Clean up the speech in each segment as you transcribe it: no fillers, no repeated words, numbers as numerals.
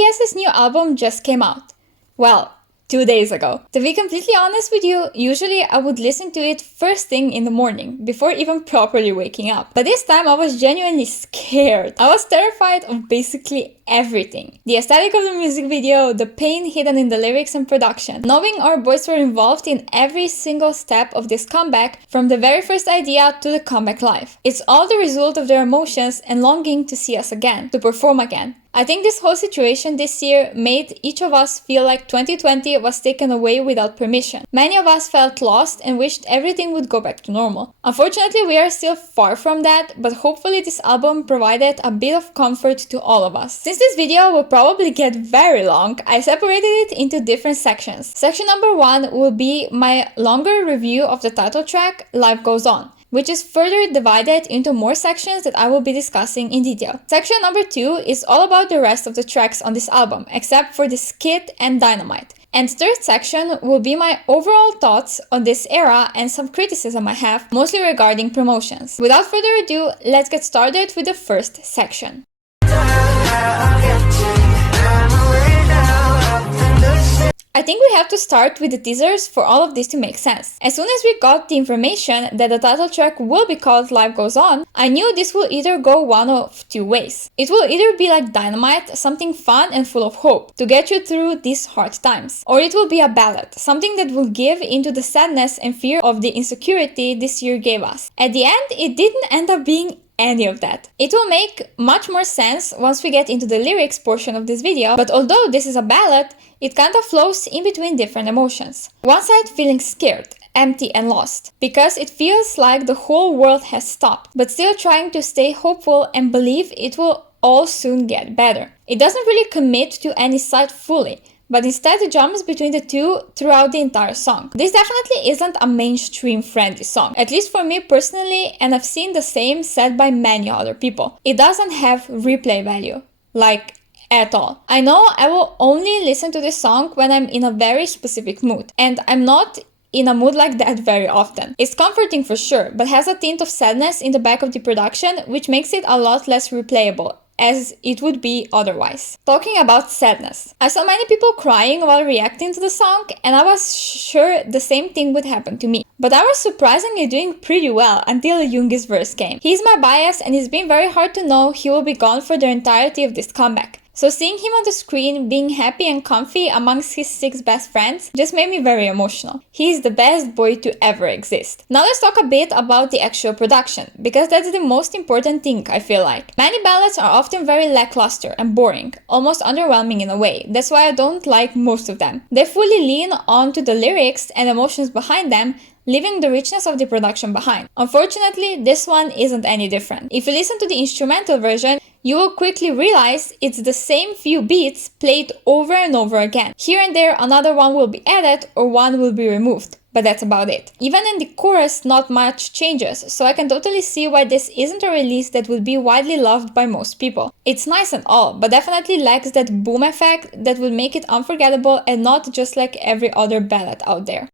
BTS's new album just came out. Well, 2 days ago. To be completely honest with you, usually I would listen to it first thing in the morning, before even properly waking up. But this time I was genuinely scared. I was terrified of basically everything. The aesthetic of the music video, the pain hidden in the lyrics and production. Knowing our boys were involved in every single step of this comeback, from the very first idea to the comeback live. It's all the result of their emotions and longing to see us again, to perform again. I think this whole situation this year made each of us feel like 2020 was taken away without permission. Many of us felt lost and wished everything would go back to normal. Unfortunately, we are still far from that, but hopefully this album provided a bit of comfort to all of us. Since this video will probably get very long, I separated it into different sections. Section number 1 will be my longer review of the title track, Life Goes On, which is further divided into more sections that I will be discussing in detail. Section number 2 is all about the rest of the tracks on this album, except for the skit and Dynamite. And third section will be my overall thoughts on this era and some criticism I have, mostly regarding promotions. Without further ado, let's get started with the first section. I think we have to start with the teasers for all of this to make sense. As soon as we got the information that the title track will be called Life Goes On, I knew this will either go one of two ways. It will either be like Dynamite, something fun and full of hope, to get you through these hard times. Or it will be a ballad, something that will give into the sadness and fear of the insecurity this year gave us. At the end, it didn't end up being any of that. It will make much more sense once we get into the lyrics portion of this video, but although this is a ballad, it kind of flows in between different emotions. One side feeling scared, empty and lost, because it feels like the whole world has stopped, but still trying to stay hopeful and believe it will all soon get better. It doesn't really commit to any side fully, but instead jumps between the two throughout the entire song. This definitely isn't a mainstream friendly song, at least for me personally, and I've seen the same said by many other people. It doesn't have replay value, like at all. I know I will only listen to this song when I'm in a very specific mood, and I'm not in a mood like that very often. It's comforting for sure, but has a tint of sadness in the back of the production, which makes it a lot less replayable, as it would be otherwise. Talking about sadness, I saw many people crying while reacting to the song, and I was sure the same thing would happen to me. But I was surprisingly doing pretty well until Yoongi's verse came. He's my bias, and it's been very hard to know he will be gone for the entirety of this comeback. So seeing him on the screen being happy and comfy amongst his 6 best friends just made me very emotional. He's the best boy to ever exist. Now let's talk a bit about the actual production, because that's the most important thing, I feel like. Many ballads are often very lackluster and boring, almost underwhelming in a way. That's why I don't like most of them. They fully lean onto the lyrics and emotions behind them, leaving the richness of the production behind. Unfortunately, this one isn't any different. If you listen to the instrumental version, you will quickly realize it's the same few beats played over and over again. Here and there, another one will be added or one will be removed, but that's about it. Even in the chorus, not much changes, so I can totally see why this isn't a release that would be widely loved by most people. It's nice and all, but definitely lacks that boom effect that would make it unforgettable and not just like every other ballad out there.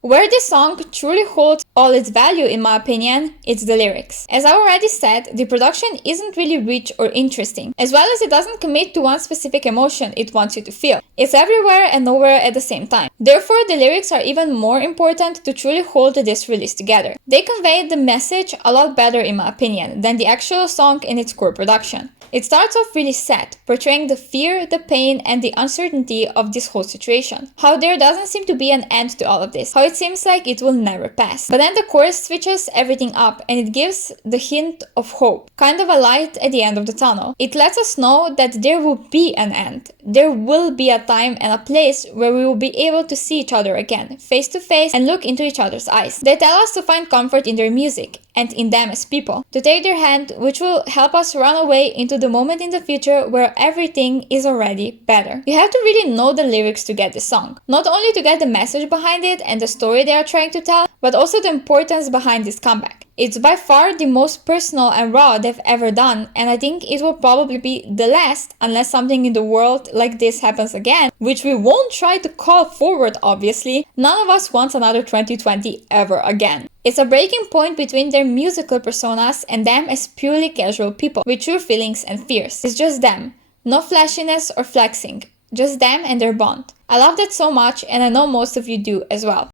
Where this song truly holds all its value in my opinion, it's the lyrics. As I already said, the production isn't really rich or interesting, as well as it doesn't commit to one specific emotion it wants you to feel. It's everywhere and nowhere at the same time. Therefore, the lyrics are even more important to truly hold this release together. They convey the message a lot better in my opinion than the actual song in its core production. It starts off really sad, portraying the fear, the pain, and the uncertainty of this whole situation. How there doesn't seem to be an end to all of this, how it seems like it will never pass. But then the chorus switches everything up and it gives the hint of hope, kind of a light at the end of the tunnel. It lets us know that there will be an end. There will be a time and a place where we will be able to see each other again, face to face, and look into each other's eyes. They tell us to find comfort in their music and in them as people, to take their hand, which will help us run away into the moment in the future where everything is already better. You have to really know the lyrics to get this song, not only to get the message behind it and the story they are trying to tell, but also the importance behind this comeback. It's by far the most personal and raw they've ever done, and I think it will probably be the last unless something in the world like this happens again, which we won't try to call forward obviously. None of us wants another 2020 ever again. It's a breaking point between their musical personas and them as purely casual people with true feelings and fears. It's just them. No flashiness or flexing. Just them and their bond. I love that so much, and I know most of you do as well.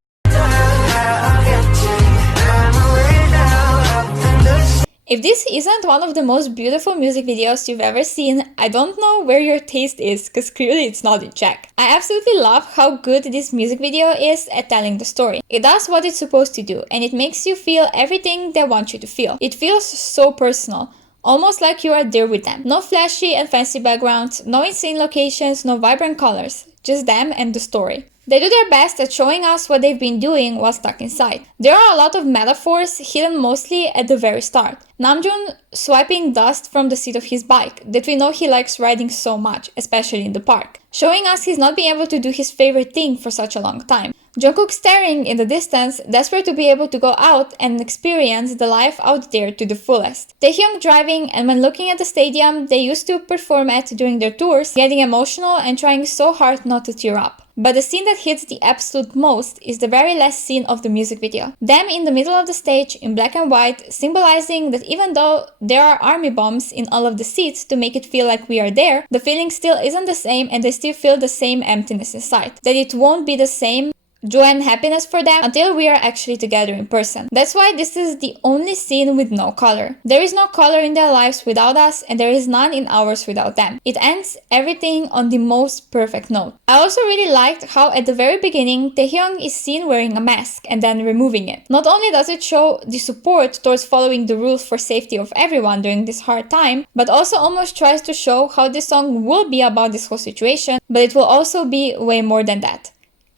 If this isn't one of the most beautiful music videos you've ever seen, I don't know where your taste is, cause clearly it's not in check. I absolutely love how good this music video is at telling the story. It does what it's supposed to do, and it makes you feel everything they want you to feel. It feels so personal, almost like you are there with them. No flashy and fancy backgrounds, no insane locations, no vibrant colors, just them and the story. They do their best at showing us what they've been doing while stuck inside. There are a lot of metaphors hidden mostly at the very start. Namjoon swiping dust from the seat of his bike that we know he likes riding so much, especially in the park, showing us he's not been able to do his favorite thing for such a long time. Jungkook staring in the distance, desperate to be able to go out and experience the life out there to the fullest. Taehyung driving, and when looking at the stadium they used to perform at during their tours, getting emotional and trying so hard not to tear up. But the scene that hits the absolute most is the very last scene of the music video. Them in the middle of the stage in black and white, symbolizing that even though there are army bombs in all of the seats to make it feel like we are there, the feeling still isn't the same and they still feel the same emptiness inside. That it won't be the same joy and happiness for them until we are actually together in person. That's why this is the only scene with no color. There is no color in their lives without us, and there is none in ours without them. It ends everything on the most perfect note. I also really liked how at the very beginning Taehyung is seen wearing a mask and then removing it. Not only does it show the support towards following the rules for safety of everyone during this hard time, but also almost tries to show how this song will be about this whole situation, but it will also be way more than that.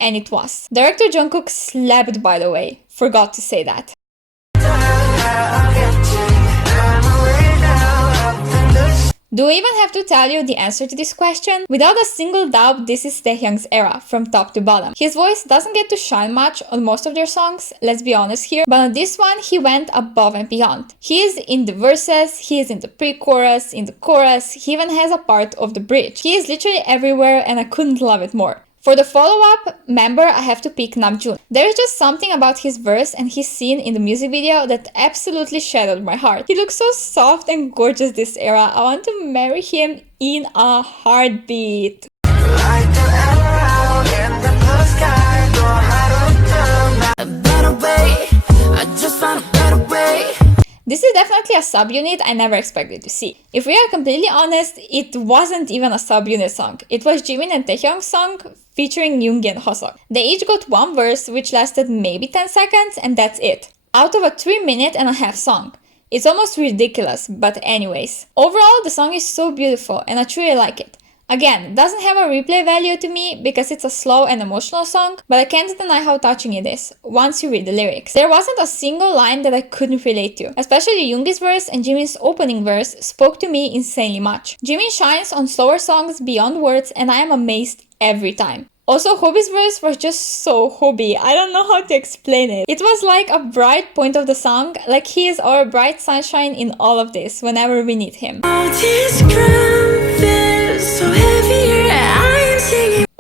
And it was. Director Jungkook slapped, by the way. Forgot to say that. Do we even have to tell you the answer to this question? Without a single doubt, this is Taehyung's era, from top to bottom. His voice doesn't get to shine much on most of their songs, let's be honest here, but on this one, he went above and beyond. He is in the verses, he is in the pre-chorus, in the chorus, he even has a part of the bridge. He is literally everywhere and I couldn't love it more. For the follow-up member, I have to pick Namjoon. There is just something about his verse and his scene in the music video that absolutely shattered my heart. He looks so soft and gorgeous this era. I want to marry him in a heartbeat. This is definitely a subunit I never expected to see. If we are completely honest, it wasn't even a subunit song. It was Jimin and Taehyung's song featuring Yoongi and Hoseok. They each got one verse which lasted maybe 10 seconds and that's it. Out of a 3.5-minute song. It's almost ridiculous, but anyways. Overall, the song is so beautiful and I truly like it. Again, it doesn't have a replay value to me because it's a slow and emotional song, but I can't deny how touching it is once you read the lyrics. There wasn't a single line that I couldn't relate to. Especially Yoongi's verse and Jimin's opening verse spoke to me insanely much. Jimin shines on slower songs beyond words and I am amazed every time. Also, Hobi's verse was just so Hobi. I don't know how to explain it. It was like a bright point of the song, like he is our bright sunshine in all of this whenever we need him.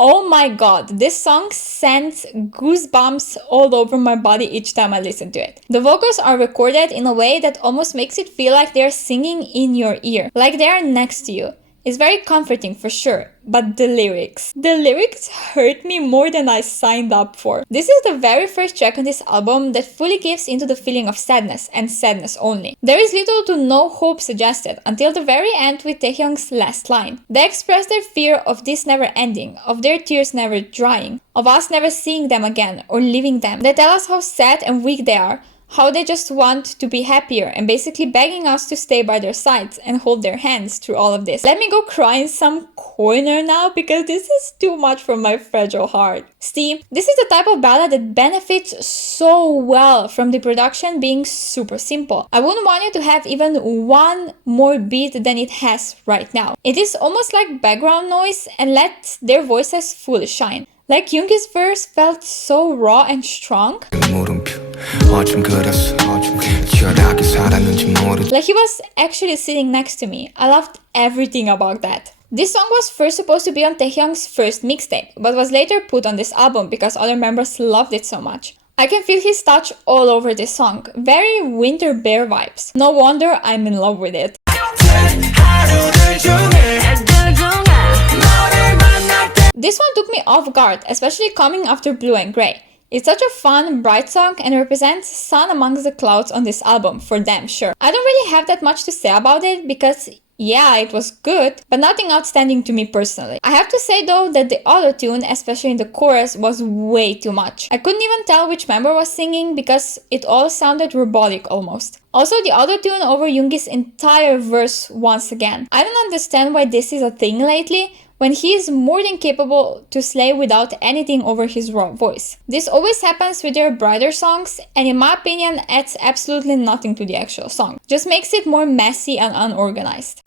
Oh my god, this song sends goosebumps all over my body each time I listen to it. The vocals are recorded in a way that almost makes it feel like they're singing in your ear, like they are next to you. It's very comforting for sure, but the lyrics hurt me more than I signed up for. This is the very first track on this album that fully gives into the feeling of sadness and sadness only. There is little to no hope suggested until the very end with Taehyung's last line. They express their fear of this never ending, of their tears never drying, of us never seeing them again or leaving them. They tell us how sad and weak they are, how they just want to be happier and basically begging us to stay by their sides and hold their hands through all of this. Let me go cry in some corner now because this is too much for my fragile heart. See, this is the type of ballad that benefits so well from the production being super simple. I wouldn't want you to have even one more beat than it has right now. It is almost like background noise and lets their voices fully shine. Like Yoongi's verse felt so raw and strong. Like he was actually sitting next to me. I loved everything about that. This song was first supposed to be on Taehyung's first mixtape, but was later put on this album because other members loved it so much. I can feel his touch all over this song, very Winter Bear vibes. No wonder I'm in love with it. This one took me off guard, especially coming after Blue and Grey. It's such a fun, bright song and represents sun amongst the clouds on this album, for damn sure. I don't really have that much to say about it because yeah, it was good, but nothing outstanding to me personally. I have to say though that the auto-tune, especially in the chorus, was way too much. I couldn't even tell which member was singing because it all sounded robotic almost. Also, the auto-tune over Yoongi's entire verse once again. I don't understand why this is a thing lately, when he is more than capable to slay without anything over his raw voice. This always happens with their brighter songs, and in my opinion adds absolutely nothing to the actual song. Just makes it more messy and unorganized.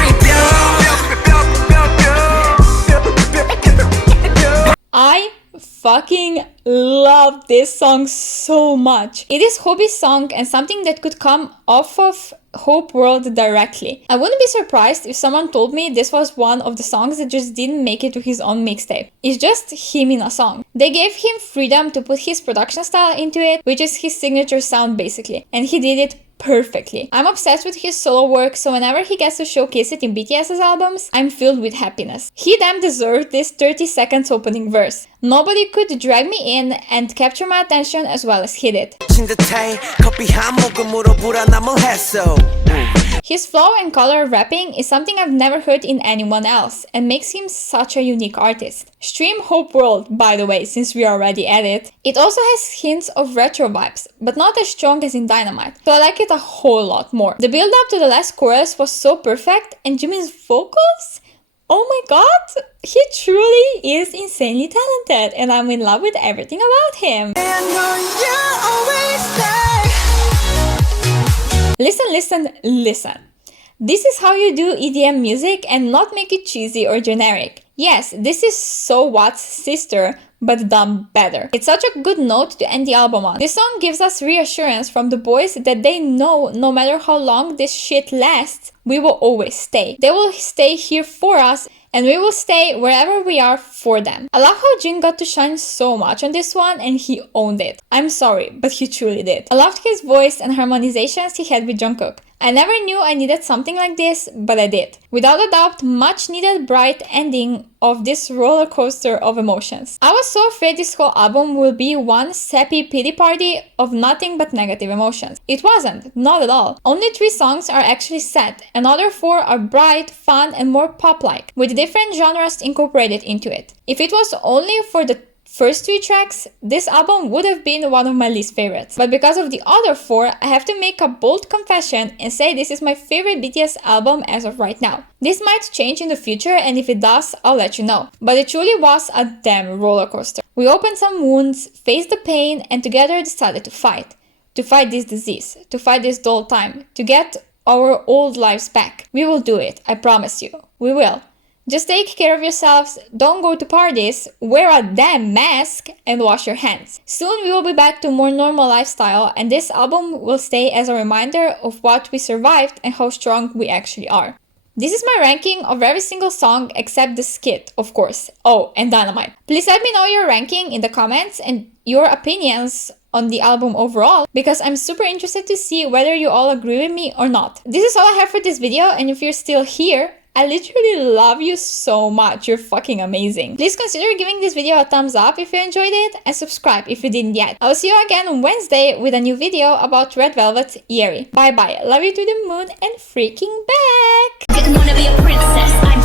I fucking love this song so much. It is Hobi's song and something that could come off of Hope World directly. I wouldn't be surprised if someone told me this was one of the songs that just didn't make it to his own mixtape. It's just him in a song. They gave him freedom to put his production style into it, which is his signature sound basically, and he did it perfectly. I'm obsessed with his solo work, so whenever he gets to showcase it in BTS's albums, I'm filled with happiness. He damn deserved this 30 seconds opening verse. Nobody could drag me in and capture my attention as well as he did. His flow and color of rapping is something I've never heard in anyone else and makes him such a unique artist. Stream Hope World, by the way, since we are already at it. It also has hints of retro vibes, but not as strong as in Dynamite, so I like it a whole lot more. The build up to the last chorus was so perfect, and Jimin's vocals? Oh my god, he truly is insanely talented, and I'm in love with everything about him. Listen. This is how you do EDM music and not make it cheesy or generic. Yes, this is So What's Sister, but done better. It's such a good note to end the album on. This song gives us reassurance from the boys that they know no matter how long this shit lasts, we will always stay. They will stay here for us, and we will stay wherever we are for them. I love how Jin got to shine so much on this one and he owned it. I'm sorry, but he truly did. I loved his voice and harmonizations he had with Jungkook. I never knew I needed something like this, but I did. Without a doubt, much needed bright ending of this roller coaster of emotions. I was so afraid this whole album will be one sappy pity party of nothing but negative emotions. It wasn't, not at all. Only 3 songs are actually sad, and other 4 are bright, fun, and more pop-like, with different genres incorporated into it. If it was only for the first 3 tracks, this album would have been one of my least favorites. But because of the other 4, I have to make a bold confession and say this is my favorite BTS album as of right now. This might change in the future, and if it does, I'll let you know. But it truly was a damn roller coaster. We opened some wounds, faced the pain, and together decided to fight. To fight this disease, to fight this dull time, to get our old lives back. We will do it, I promise you. We will. Just take care of yourselves, don't go to parties, wear a damn mask, and wash your hands. Soon we will be back to more normal lifestyle, and this album will stay as a reminder of what we survived and how strong we actually are. This is my ranking of every single song except the skit, of course. Oh, and Dynamite. Please let me know your ranking in the comments and your opinions on the album overall, because I'm super interested to see whether you all agree with me or not. This is all I have for this video, and if you're still here, I literally love you so much. You're fucking amazing. Please consider giving this video a thumbs up if you enjoyed it, and subscribe if you didn't yet. I will see you again on Wednesday with a new video about Red Velvet Yeri. Bye bye. Love you to the moon and freaking back. Didn't wanna be a princess. I'm